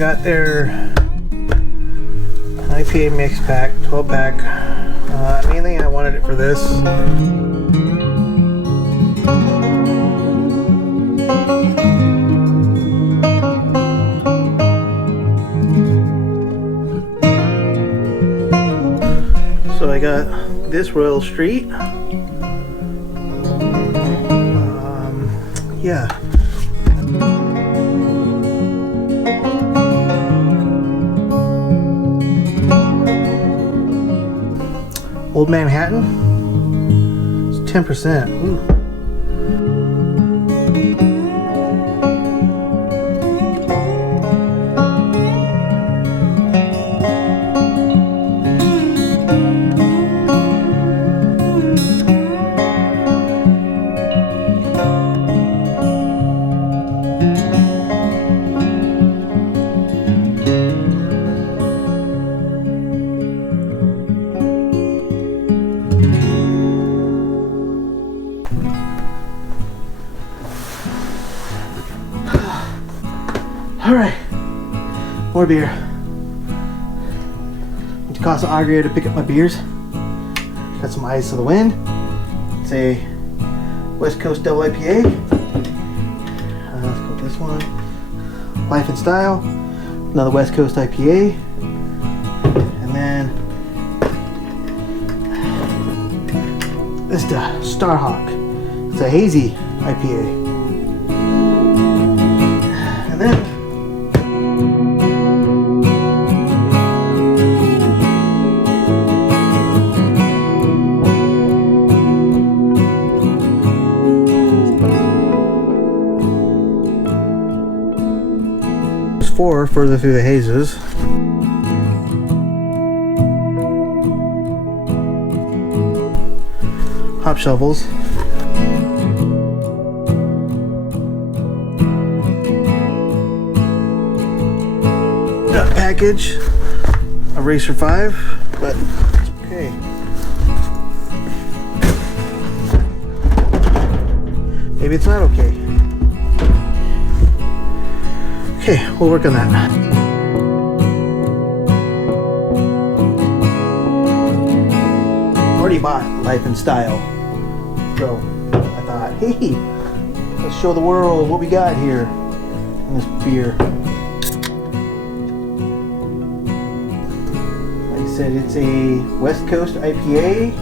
got their IPA mix pack, 12 pack. Mainly I wanted it for this. So I got this Royal Street. Yeah. Old Manhattan. It's 10%. Ooh. Alright, more beer. Went to Casa Agria to pick up my beers. Got some Eyes of the Wind. It's a West Coast Double IPA. Let's go with this one. Life and Style. Another West Coast IPA. And then this Starhawk. It's a hazy IPA. And then four further through the hazes. Hop shovels. Got a package of Racer 5, but it's okay. Maybe it's not okay. Okay, we'll work on that. Already bought Life and Style. So I thought, hey, let's show the world what we got here in this beer. Like I said, it's a West Coast IPA.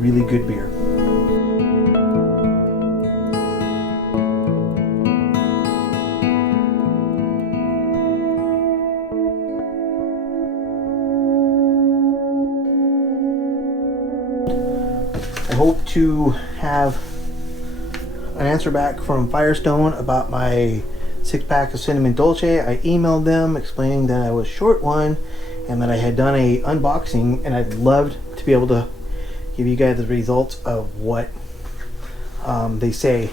Really good beer. I hope to have an answer back from Firestone about my 6-pack of Cinnamon Dolce. I emailed them explaining that I was short one and that I had done a unboxing, and I'd loved to be able to give you guys the results of what they say.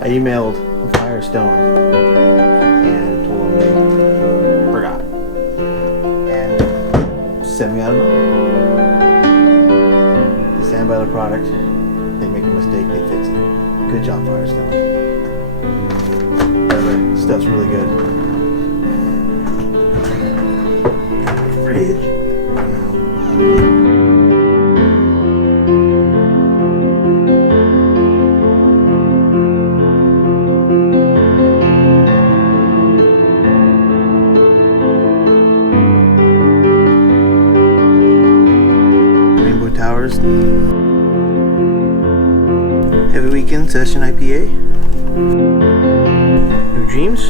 I emailed Firestone and told them they forgot and sent me out a note. They stand by the product. They make a mistake, they fix it. Good job, Firestone. That stuff's really good. Fridge. Rainbow Towers. Heavy Weekend Session IPA. New Dreams.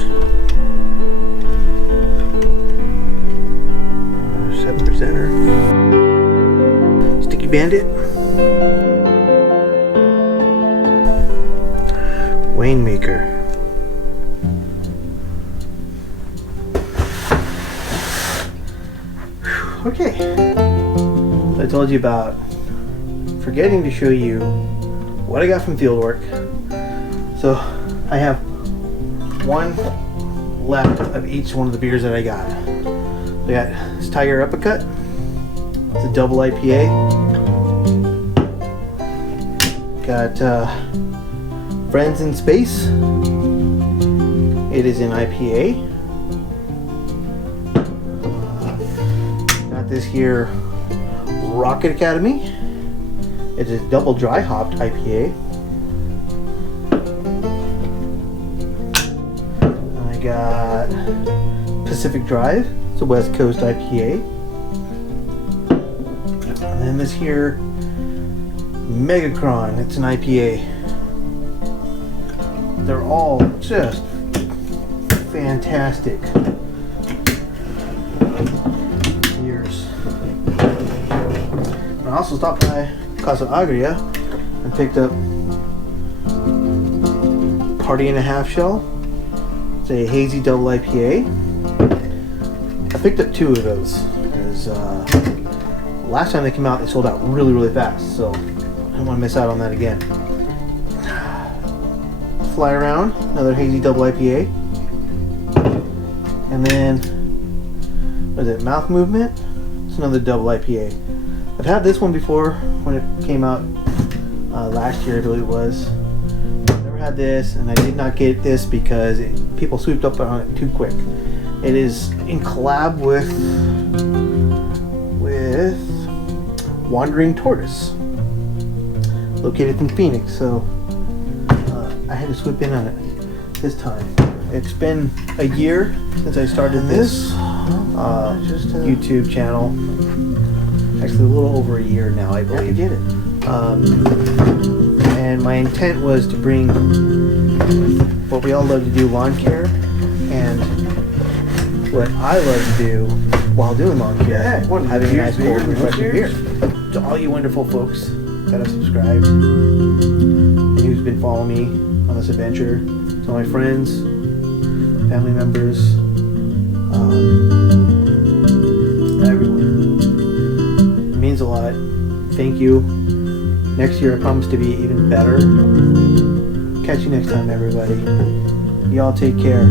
7%er. Bandit, Waymaker. Okay, so I told you about forgetting to show you what I got from fieldwork. So I have one left of each one of the beers that I got. I got this Tiger Uppercut. It's a double IPA. Got Friends in Space. It is an IPA. Got this here Rocket Academy. It's a double dry hopped IPA. I got Pacific Drive. It's a West Coast IPA. And then this here Megacron. It's an IPA. They're all just fantastic beers. I also stopped by Casa Agria and picked up Party and a Half Shell. It's a hazy double IPA. I picked up 2 of those because last time they came out they sold out really, really fast, so I don't want to miss out on that again. Fly Around, another hazy double IPA. And then, what is it, Mouth Movement? It's another double IPA. I've had this one before when it came out last year, I believe it was. I've never had this, and I did not get this because people swooped up on it too quick. It is in collab with Wandering Tortoise, located in Phoenix. So I had to swoop in on it this time. It's been a year since I started this YouTube channel. Actually, a little over a year now, I believe. Yeah, you did it. And my intent was to bring what we all love to do, lawn care, and what I love to do while doing lawn care, having a nice cold refreshing beer. To all you wonderful folks that have subscribed and who's been following me on this adventure, to all my friends, family members, everyone. It means a lot. Thank you. Next year I promise to be even better. Catch you next time, everybody. Y'all take care.